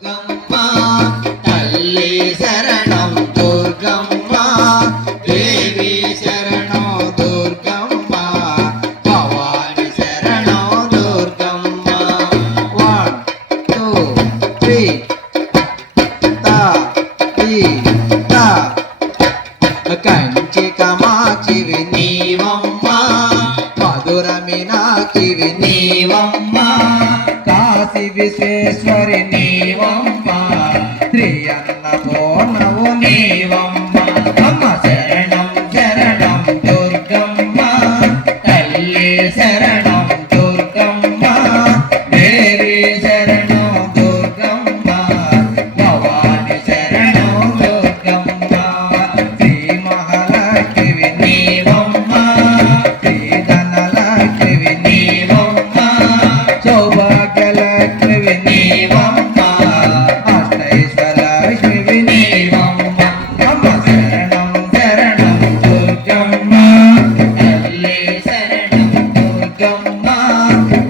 దుర్గమ్మ తల్లి శరణం దుర్గమ్మ దేవి శరణం దుర్గమ్మ భవాని శరణం దుర్గమ్మ 1 2 3 తా తీ తా కంచి కామాక్షివి నీవమ్మ మధుర మీనాక్షివి నీవమ్మ కాశీ విశ్వేశ్వరి నీవమ్మ శ్రీ అన్నపూర్ణవు నీవమ్మ అమ్మ శరణం శరణం దుర్గమ్మ తల్లి శరణం దుర్గమ్మ దేవి శరణం దుర్గమ్మ భవాని శరణం దుర్గమ్మ శ్రీ మహాలక్ష్మి నీవమ్మ శ్రీ ధనలక్ష్మి నీవమ్మ సౌభాగ్యలక్ష్మి నీవమ్మ అష్టైశ్వర్యలక్ష్మి నీవమ్మ అమ్మ శరణం శరణం దుర్గమ్మ తల్లి శరణం దుర్గమ్మ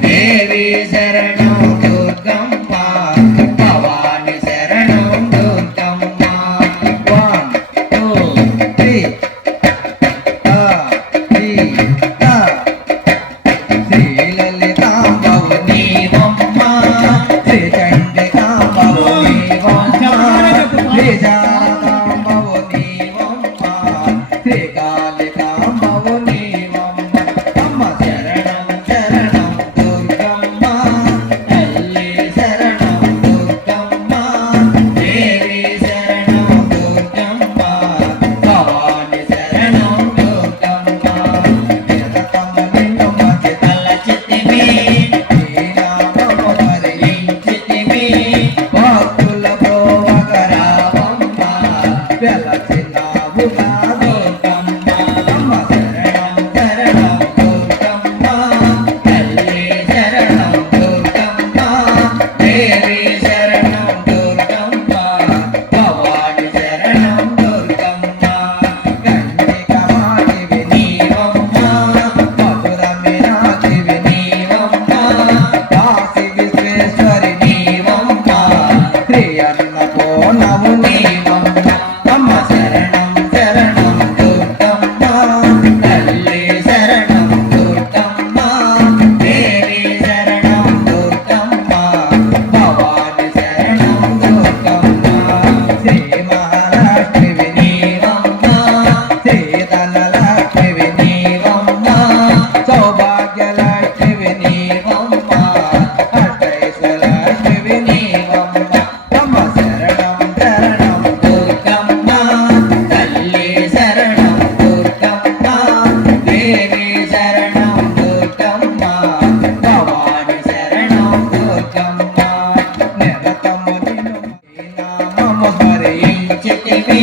దేవి శరణం దుర్గమ్మ భవాని శరణం దుర్గమ్మ 1 2 3 తా తీ తా శ్రీ లలితాంబవు నీవమ్మ శ్రీ చండికాంబవు నీవమ్మ శ్రీ శారదాంబవు నీవమ్మ శ్రీ కాళికాంబవు నీవమ్మ అమ్మ శరణం శరణం దుర్గమ్మ తల్లి శరణం దుర్గమ్మ దేవి శరణం దుర్గమ్మ భవాని శరణం దుర్గమ్మ నిరతము నిన్ను మతి తలచితిమి నీ నామము భరించితిమి భక్తుల ప్రోవగరావమ్మ వెలసినావుగా దుర్గమ్మ అమ్మ శరణం శరణం దుర్గమ్మ తల్లి శరణం దుర్గమ్మ దేవి శరణం దుర్గమ్మ భవాని శరణం దుర్గమ్మ కంచి కామాక్షివి నీవమ్మ మధుర మీనాక్షివి నీవమ్మ కాశీ విశ్వేశ్వరి నీవమ్మ శ్రీ అన్నపూర్ణవు నీవమ్మ అమ్మ శరణం శరణం దుర్గమ్మ తల్లి శరణం దుర్గమ్మ దేవి శరణం దుర్గమ్మ భవాని శరణం దుర్గమ్మ శ్రీ మహాలక్ష్మి నీవమ్మ శ్రీ ధనలక్ష్మి నీవమ్మ సౌభాగ్యలక్ష్మి నీవమ్మ అష్టైశ్వర్యలక్ష్మి నీవమ్మ అమ్మ శరణం శరణం దుర్గమ్మ తల్లి శరణం దుర్గమ్మ దేవి శరణం దుర్గమ్మ భవాని శరణం దుర్గమ్మ నిరతము నిన్ను నీ నామము భరించితిమి